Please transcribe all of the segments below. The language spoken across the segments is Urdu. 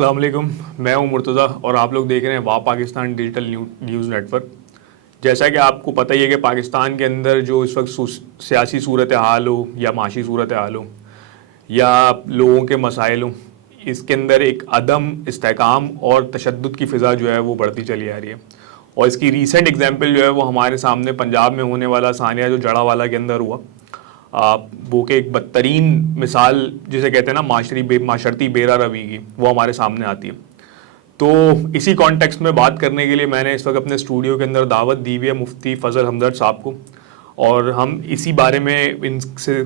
السلام علیکم، میں ہوں مرتضیٰ اور آپ لوگ دیکھ رہے ہیں واہ Pakistan digital news network. جیسا کہ آپ کو پتہ ہی ہے کہ پاکستان کے اندر جو اس وقت سیاسی صورتحال ہو یا معاشی صورتحال ہو یا لوگوں کے مسائل ہوں، اس کے اندر ایک عدم استحکام اور تشدد کی فضا جو ہے وہ بڑھتی چلی آ رہی ہے، اور اس کی ریسنٹ ایگزامپل جو ہے وہ ہمارے سامنے پنجاب میں ہونے والا ثانیہ جو جڑا والا کے اندر ہوا، وہ کہ ایک بدترین مثال جسے کہتے ہیں نا معاشرتی بیرا روی کی، وہ ہمارے سامنے آتی ہے۔ تو اسی کانٹیکسٹ میں بات کرنے کے لیے میں نے اس وقت اپنے اسٹوڈیو کے اندر دعوت دی ہوئی ہے مفتی فضل حمدرد صاحب کو، اور ہم اسی بارے میں ان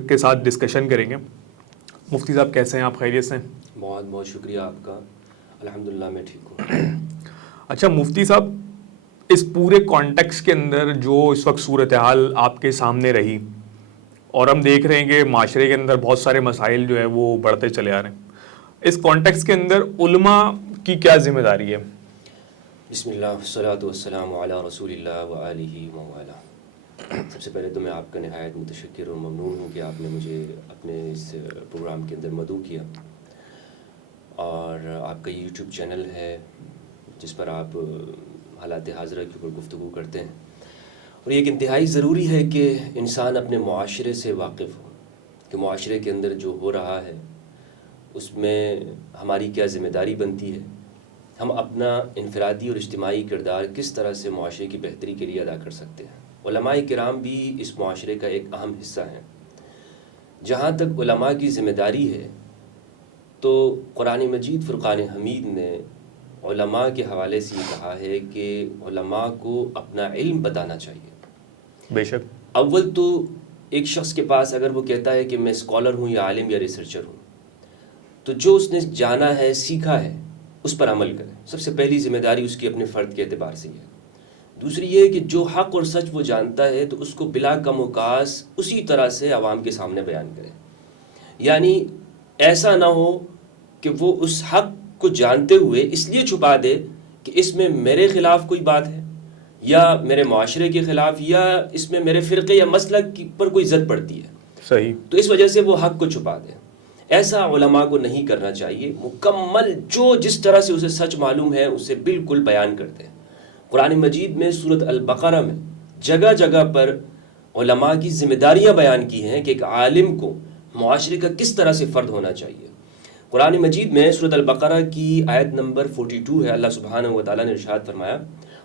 کے ساتھ ڈسکشن کریں گے۔ مفتی صاحب کیسے ہیں آپ؟ خیریت سے ہیں؟ بہت بہت شکریہ آپ کا، الحمدللہ میں ٹھیک ہوں۔ اچھا مفتی صاحب، اس پورے کانٹیکسٹ کے اندر جو اس وقت صورتحال آپ کے سامنے رہی، اور ہم دیکھ رہے ہیں کہ معاشرے کے اندر بہت سارے مسائل جو ہے وہ بڑھتے چلے آ رہے ہیں، اس کانٹیکسٹ کے اندر علماء کی کیا ذمہ داری ہے؟ بسم اللہ والصلاۃ والسلام علی رسول اللہ وآلہ وآلہ۔ سب سے پہلے تو میں آپ کا نہایت متشکر اور ممنون ہوں کہ آپ نے مجھے اپنے اس پروگرام کے اندر مدعو کیا، اور آپ کا یوٹیوب چینل ہے جس پر آپ حالات حاضرہ کے اوپر گفتگو کرتے ہیں، اور یہ ایک انتہائی ضروری ہے کہ انسان اپنے معاشرے سے واقف ہو کہ معاشرے کے اندر جو ہو رہا ہے اس میں ہماری کیا ذمہ داری بنتی ہے، ہم اپنا انفرادی اور اجتماعی کردار کس طرح سے معاشرے کی بہتری کے لیے ادا کر سکتے ہیں۔ علماء کرام بھی اس معاشرے کا ایک اہم حصہ ہیں۔ جہاں تک علماء کی ذمہ داری ہے تو قرآن مجید فرقان حمید نے علماء کے حوالے سے یہ کہا ہے کہ علماء کو اپنا علم بتانا چاہیے۔ بے شک۔ اول تو ایک شخص کے پاس اگر وہ کہتا ہے کہ میں اسکالر ہوں یا عالم یا ریسرچر ہوں، تو جو اس نے جانا ہے سیکھا ہے اس پر عمل کرے۔ سب سے پہلی ذمہ داری اس کی اپنے فرد کے اعتبار سے ہے۔ دوسری یہ کہ جو حق اور سچ وہ جانتا ہے تو اس کو بلا کم و کاس اسی طرح سے عوام کے سامنے بیان کرے، یعنی ایسا نہ ہو کہ وہ اس حق کو جانتے ہوئے اس لیے چھپا دے کہ اس میں میرے خلاف کوئی بات ہے یا میرے معاشرے کے خلاف یا اس میں میرے فرقے یا مسلک پر کوئی زد پڑتی ہے، صحیح، تو اس وجہ سے وہ حق کو چھپا دے۔ ایسا علماء کو نہیں کرنا چاہیے۔ مکمل جو جس طرح سے اسے سچ معلوم ہے اسے بالکل بیان کرتے ہیں۔ قرآن مجید میں سورۃ البقرہ میں جگہ جگہ پر علماء کی ذمہ داریاں بیان کی ہیں کہ ایک عالم کو معاشرے کا کس طرح سے فرد ہونا چاہیے۔ قرآن مجید میں سورۃ البقرہ کی آیت نمبر 42 ہے، اللہ سبحانہ و تعالیٰ نے ارشاد فرمایا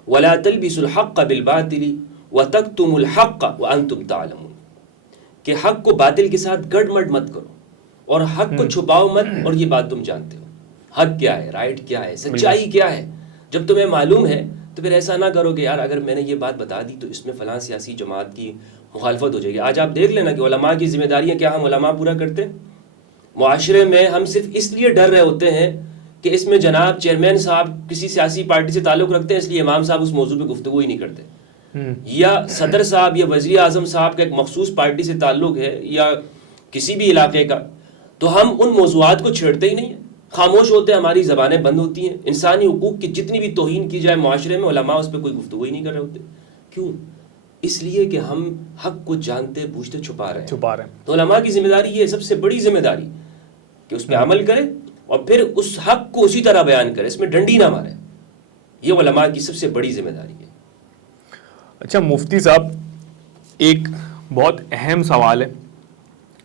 وَلَا تَلْبِسُوا الْحَقَّ بِالْبَاطِلِ وَتَكْتُمُوا الْحَقَّ وَأَنْتُمْ تَعْلَمُونَ، کہ حق کو باطل کے ساتھ گڑ مڈ مت کرو اور حق کو چھپاؤ مت، اور یہ بات تم جانتے ہو۔ حق کیا ہے، رائٹ کیا ہے، سچائی کیا ہے، جب تمہیں معلوم ہے تو پھر ایسا نہ کرو کہ یار اگر میں نے یہ بات بتا دی تو اس میں فلاں سیاسی جماعت کی مخالفت ہو جائے گی۔ آج آپ دیکھ لینا کہ علماء کی ذمہ داریاں کیا ہم علماء پورا کرتے ہیں؟ معاشرے میں ہم صرف اس لیے ڈر رہے ہوتے ہیں کہ اس میں جناب چیئرمین صاحب کسی سیاسی پارٹی سے تعلق رکھتے ہیں، اس لیے امام صاحب اس موضوع پہ گفتگو ہی نہیں کرتے، یا صدر صاحب یا وزیر اعظم صاحب کا ایک مخصوص پارٹی سے تعلق ہے یا کسی بھی علاقے کا، تو ہم ان موضوعات کو چھیڑتے ہی نہیں ہیں، خاموش ہوتے ہیں، ہماری زبانیں بند ہوتی ہیں۔ انسانی حقوق کی جتنی بھی توہین کی جائے معاشرے میں، علماء اس پہ کوئی گفتگو ہی نہیں کر رہے ہوتے۔ کیوں؟ اس لیے کہ ہم حق کو جانتے بوجھتے چھپا رہے ہیں۔ تو علماء کی ذمہ داری یہ سب سے بڑی ذمہ داری کہ اس پہ عمل کرے اور پھر اس حق کو اسی طرح بیان کرے، اس میں ڈنڈی نہ مارے۔ یہ علماء کی سب سے بڑی ذمہ داری ہے۔ اچھا مفتی صاحب، ایک بہت اہم سوال ہے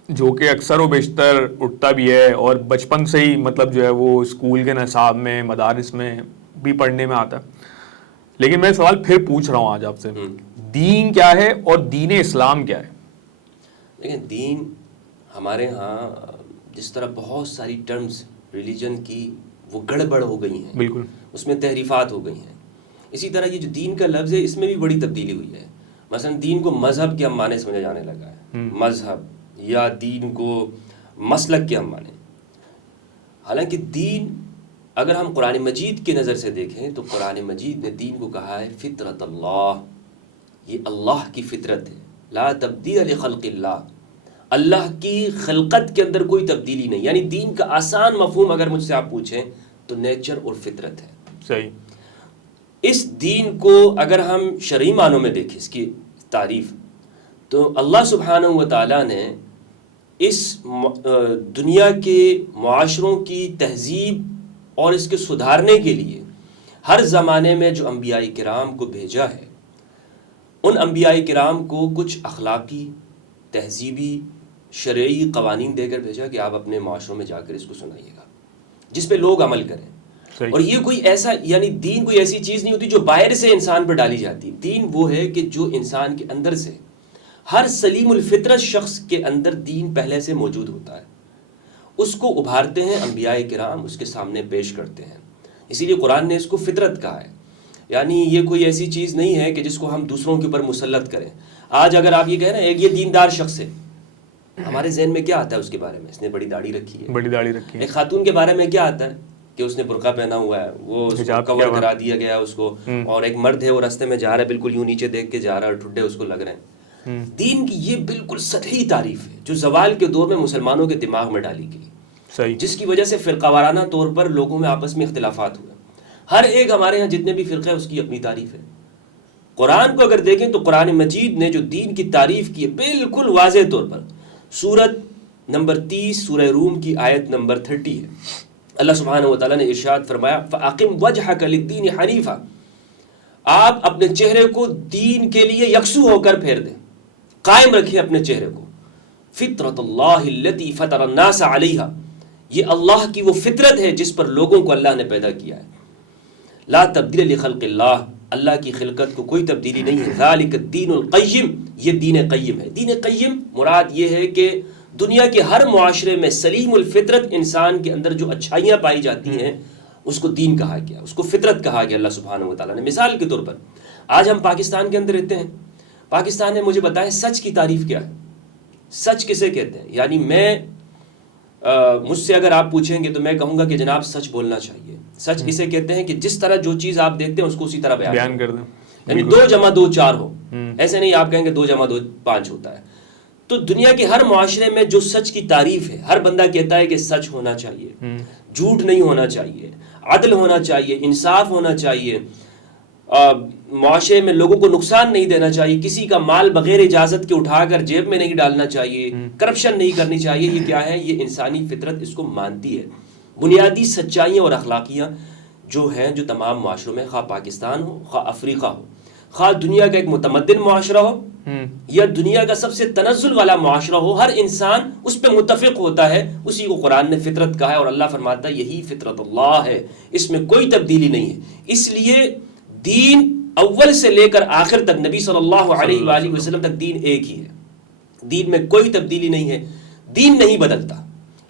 جو کہ اکثر و بیشتر اٹھتا بھی ہے اور بچپن سے ہی مطلب جو ہے وہ اسکول کے نصاب میں مدارس میں بھی پڑھنے میں آتا ہے، لیکن میں سوال پھر پوچھ رہا ہوں آج آپ سے، دین کیا ہے اور دین اسلام کیا ہے؟ لیکن دین ہمارے ہاں جس طرح بہت ساری ٹرمز ریلیجن کی وہ گڑبڑ ہو گئی ہیں، بالکل، اس میں تحریفات ہو گئی ہیں، اسی طرح یہ جو دین کا لفظ ہے اس میں بھی بڑی تبدیلی ہوئی ہے۔ مثلا دین کو مذہب کے ہم معنی سمجھا جانے لگا ہے، مذہب یا دین کو مسلک کے ہم معنی، حالانکہ دین اگر ہم قرآن مجید کی نظر سے دیکھیں تو قرآن مجید نے دین کو کہا ہے فطرت اللہ، یہ اللہ کی فطرت ہے، لا تبدیل لخلق اللہ، اللہ کی خلقت کے اندر کوئی تبدیلی نہیں۔ یعنی دین کا آسان مفہوم اگر مجھ سے آپ پوچھیں تو نیچر اور فطرت ہے۔ صحیح۔ اس دین کو اگر ہم شرعی معنوں میں دیکھیں اس کی تعریف، تو اللہ سبحانہ و تعالیٰ نے اس دنیا کے معاشروں کی تہذیب اور اس کے سدھارنے کے لیے ہر زمانے میں جو انبیاء کرام کو بھیجا ہے، ان انبیاء کرام کو کچھ اخلاقی، تہذیبی، شرعی قوانین دے کر بھیجا کہ آپ اپنے معاشروں میں جا کر اس کو سنائیے گا، جس پہ لوگ عمل کریں۔ صحیح۔ اور یہ کوئی ایسا، یعنی دین کوئی ایسی چیز نہیں ہوتی جو باہر سے انسان پہ ڈالی جاتی، دین وہ ہے کہ جو انسان کے اندر سے، ہر سلیم الفطرت شخص کے اندر دین پہلے سے موجود ہوتا ہے، اس کو ابھارتے ہیں انبیاء کرام، اس کے سامنے پیش کرتے ہیں۔ اسی لیے قرآن نے اس کو فطرت کہا ہے، یعنی یہ کوئی ایسی چیز نہیں ہے کہ جس کو ہم دوسروں کے اوپر مسلط کریں۔ آج اگر آپ یہ کہیں نا ایک یہ دیندار شخص ہے، ہمارے ذہن میں کیا آتا ہے اس کے بارے میں؟ اس نے بڑی داڑھی رکھی ہے۔ بڑی داڑھی رکھی ہے۔ ایک خاتون کے بارے میں کیا آتا ہے کہ اس نے برقع پہنا ہوا ہے، وہ اس کو کور کرا دیا گیا اس کو، اور ایک مرد ہے وہ راستے میں جا رہا ہے، بالکل یوں نیچے دیکھ کے جا رہا ہے اور ٹھڈے اس کو لگ رہے ہیں۔ دین کی یہ بالکل سطحی تعریف ہے جو زوال کے دور میں مسلمانوں کے دماغ میں ڈالی گئی، صحیح، جس کی وجہ سے فرقہ وارانہ طور پر لوگوں میں آپس میں اختلافات ہوئے۔ ہر ایک ہمارے ہاں جتنے بھی فرقے ہیں اس کی اپنی تعریف ہے۔ قرآن کو اگر دیکھیں تو قرآن مجید نے جو دین کی تعریف کی ہے بالکل واضح طور پر، سورت نمبر 30 سورہ روم کی آیت نمبر 30 ہے۔ اللہ سبحانہ و تعالیٰ نے ارشاد فرمایا فَأَقِمْ وَجْهَكَ لِلدِّينِ حَنِيفًا، آپ اپنے چہرے کو دین کے لیے یکسو ہو کر پھیر دیں، قائم رکھیں اپنے چہرے کو۔ فطرت اللہ التی فطر الناس علیہا، یہ اللہ کی وہ فطرت ہے جس پر لوگوں کو اللہ نے پیدا کیا ہے۔ لا تبدیل لخلق اللہ، اللہ کی خلقت کو کوئی تبدیلی نہیں ہے۔ ذالک الدین القیم، یہ دین قیم ہے۔ دین قیم مراد یہ ہے کہ دنیا کے ہر معاشرے میں سلیم الفطرت انسان کے اندر جو اچھائیاں پائی جاتی ہیں اس کو دین کہا گیا، اس کو فطرت کہا گیا اللہ سبحانہ و تعالیٰ نے۔ مثال کے طور پر آج ہم پاکستان کے اندر رہتے ہیں، پاکستان میں مجھے بتائیں سچ کی تعریف کیا ہے؟ سچ کسے کہتے ہیں؟ یعنی مجھ سے اگر آپ پوچھیں گے تو میں کہوں گا کہ جناب سچ بولنا چاہیے۔ سچ اسے کہتے ہیں کہ جس طرح جو چیز آپ دیکھتے ہیں اس کو اسی طرح بیان کر دیں، یعنی 2 + 2 4 ہو، ایسے نہیں آپ کہیں گے 2 + 2 5 ہوتا ہے۔ تو دنیا کے ہر معاشرے میں جو سچ کی تعریف ہے، ہر بندہ کہتا ہے کہ سچ ہونا چاہیے، جھوٹ نہیں ہونا چاہیے، عدل ہونا چاہیے، انصاف ہونا چاہیے، معاشرے میں لوگوں کو نقصان نہیں دینا چاہیے، کسی کا مال بغیر اجازت کے اٹھا کر جیب میں نہیں ڈالنا چاہیے، کرپشن نہیں کرنی چاہیے۔ یہ کیا ہے؟ یہ انسانی فطرت اس کو مانتی ہے۔ بنیادی سچائیاں اور اخلاقیاں جو ہیں، جو تمام معاشروں میں، خواہ پاکستان ہو، خواہ افریقہ ہو، خواہ دنیا کا ایک متمدن معاشرہ ہو یا دنیا کا سب سے تنزل والا معاشرہ ہو، ہر انسان اس پہ متفق ہوتا ہے۔ اسی کو قرآن نے فطرت کہا ہے، اور اللہ فرماتا ہے یہی فطرت اللہ ہے، اس میں کوئی تبدیلی نہیں ہے۔ اس لیے دین اول سے لے کر آخر تک، نبی صلی اللہ علیہ وآلہ وسلم تک دین ایک ہی ہے، دین میں کوئی تبدیلی نہیں ہے، دین نہیں بدلتا۔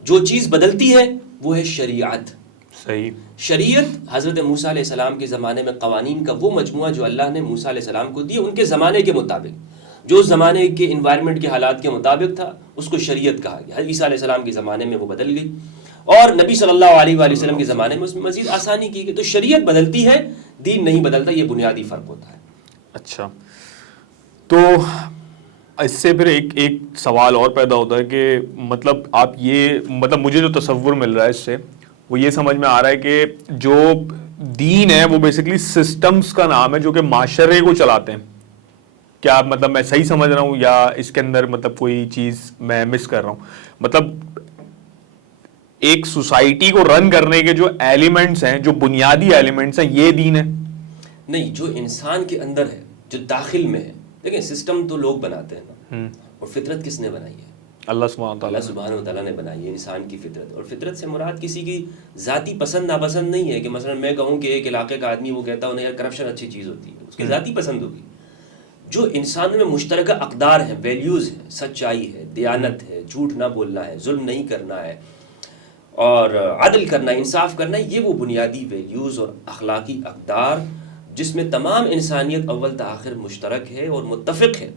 جو چیز بدلتی ہے وہ ہے شریعت۔ صحیح۔ شریعت حضرت موسیٰ علیہ السلام کے زمانے میں قوانین کا وہ مجموعہ جو اللہ نے موسیٰ علیہ السلام کو دیے، ان کے زمانے کے مطابق، جو زمانے کے انوائرمنٹ کے حالات کے مطابق تھا، اس کو شریعت کہا گیا۔ عیسیٰ علیہ السلام کے زمانے میں وہ بدل گئی، اور نبی صلی اللہ علیہ وآلہ وسلم کے زمانے میں اس میں مزید آسانی کی گئی۔ تو شریعت بدلتی ہے، دین نہیں بدلتا، یہ بنیادی فرق ہوتا ہے۔ اچھا، تو اس سے پھر ایک سوال اور پیدا ہوتا ہے کہ مطلب آپ یہ، مطلب مجھے جو تصور مل رہا ہے اس سے وہ یہ سمجھ میں آ رہا ہے کہ جو دین ہے وہ بیسیکلی سسٹمز کا نام ہے جو کہ معاشرے کو چلاتے ہیں۔ کیا مطلب میں صحیح سمجھ رہا ہوں یا اس کے اندر مطلب کوئی چیز میں مس کر رہا ہوں؟ مطلب ایک سوسائٹی کو رن کرنے کے جو ایلیمنٹس ہیں، جو بنیادی ایلیمنٹس ہیں، یہ دین ہے؟ نہیں، جو انسان کے اندر ہے، جو داخل میں ہے۔ دیکھیں سسٹم تو لوگ بناتے ہیں نا، اور فطرت کس نے بنائی ہے؟ اللہ سبحانہ و تعالیٰ نے بنائی ہے انسان کی فطرت۔ اور فطرت سے مراد کسی کی ذاتی پسند ناپسند نہیں ہے کہ مثلا میں کہوں کہ ایک علاقے کا آدمی وہ کہتا ہوں نہیں یار کرپشن اچھی چیز ہوتی ہے، اس کی ذاتی پسند ہوگی۔ جو انسانوں میں مشترکہ اقدار ہیں، ویلیوز ہیں، سچائی ہے، دیانت ہے، جھوٹ نہ بولنا ہے، ظلم نہیں کرنا ہے، اور عدل کرنا، انصاف کرنا، یہ وہ بنیادی ویلیوز اور اخلاقی اقدار جس میں تمام انسانیت اول تا آخر مشترک ہے اور متفق ہے،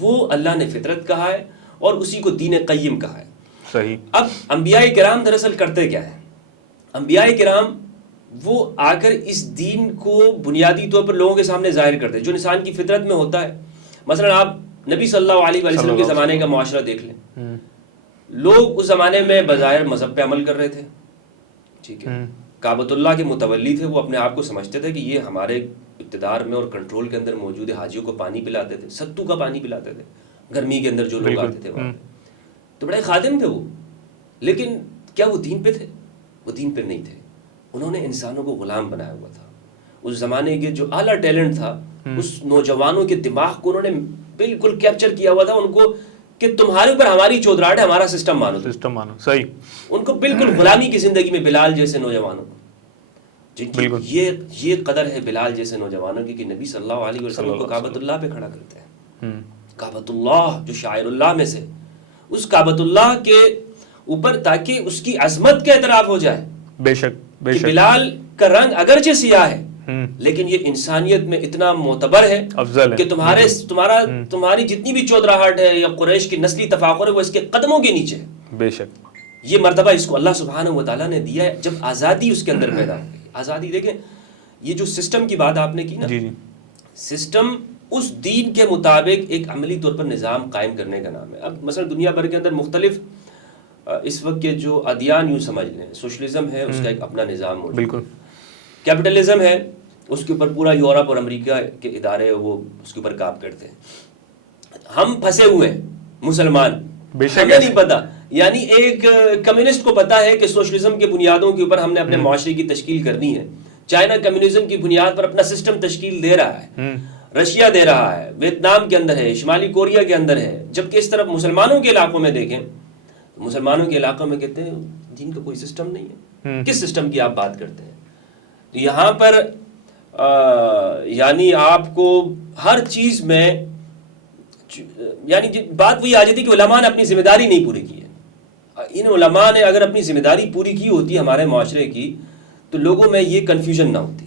وہ اللہ نے فطرت کہا ہے اور اسی کو دین قیم کہا ہے۔ صحیح۔ اب انبیاء کرام دراصل کرتے کیا ہے؟ انبیاء کرام وہ آ کر اس دین کو بنیادی طور پر لوگوں کے سامنے ظاہر کرتے ہیں، جو انسان کی فطرت میں ہوتا ہے۔ مثلا آپ نبی صلی اللہ علیہ وسلم کے زمانے کا معاشرہ دیکھ لیں، لوگ اس زمانے میں بظاہر مذہب پہ عمل کر رہے تھے، ٹھیک ہے، کعبۃ اللہ کے متولی تھے، وہ اپنے آپ کو سمجھتے تھے کہ یہ ہمارے اقتدار میں اور کنٹرول کے اندر موجود ہے، حاجیوں کو پانی پلاتے تھے، ستو کا پانی پلاتے تھے گرمی کے اندر جو لوگ آتے تھے وہاں، تو بڑے خادم تھے وہ، لیکن کیا وہ دین پہ تھے؟ وہ دین پہ نہیں تھے۔ انہوں نے انسانوں کو غلام بنایا ہوا تھا. اس زمانے کے جو اعلیٰ ٹیلنٹ تھا اس نوجوانوں کے دماغ کو انہوں نے بالکل کیپچر کیا ہوا تھا ان کو کہ تمہارے اوپر ہماری چودراہٹ ہے, ہمارا سسٹم مانو. صحیح. ان کو بالکل غلامی کی زندگی میں, بلال جیسے نوجوانوں کو جن کی یہ قدر ہے بلال جیسے نوجوانوں کی کہ نبی صلی اللہ علیہ وسلم کو کعبۃ اللہ پہ کھڑا کرتے ہیں. کعبۃ اللہ جو شاعر اللہ میں سے, اس کعبۃ اللہ کے اوپر تاکہ اس کی عظمت کا اعتراف ہو جائے. بے شک کہ بلال کا رنگ اگرچہ سیاہ ہے لیکن یہ انسانیت میں اتنا معتبر ہے افضل ہے کہ تمہاری جتنی بھی چودراہٹ ہے یا قریش کی نسلی تفاخر ہے وہ اس کے قدموں کے نیچے ہے. بے شک. یہ مرتبہ اس کو اللہ سبحانہ و تعالیٰ نے دیا ہے جب آزادی اس کے اندر پیدا ہو گئی. آزادی دیکھیں, یہ جو سسٹم کی بات آپ نے کی نا, سسٹم اس دین کے مطابق ایک عملی طور پر نظام قائم کرنے کا نام ہے. اب مثلا دنیا بھر کے اندر مختلف اس وقت کے جو ادیان یوں سمجھ لیں, سوشلزم ہے اس کا ایک اپنا نظام موجود, بالکل. کیپٹلزم ہے اس کے اوپر پورا یورپ اور امریکہ کے ادارے وہ اس کے اوپر کام کرتے ہیں. ہم پھنسے ہوئے ہیں مسلمان, ہمیں نہیں پتا. یعنی ایک کمیونسٹ کو پتا ہے کہ سوشلزم کے بنیادوں کے اوپر ہم نے اپنے معاشرے کی تشکیل کرنی ہے. چائنا کمیونزم کی بنیاد پر اپنا سسٹم تشکیل دے رہا ہے, رشیا دے رہا ہے, ویتنام کے اندر ہے, شمالی کوریا کے اندر ہے. جبکہ اس طرف مسلمانوں کے علاقوں میں دیکھیں, مسلمانوں کے علاقوں میں کہتے ہیں دین کا کوئی سسٹم نہیں ہے. کس سسٹم کی آپ بات کرتے ہیں؟ تو یہاں پر یعنی آپ کو ہر چیز میں یعنی بات وہی آ جاتی کہ علماء نے اپنی ذمہ داری نہیں پوری کی ہے. ان علماء نے اگر اپنی ذمہ داری پوری کی ہوتی ہمارے معاشرے کی تو لوگوں میں یہ کنفیوژن نہ ہوتی.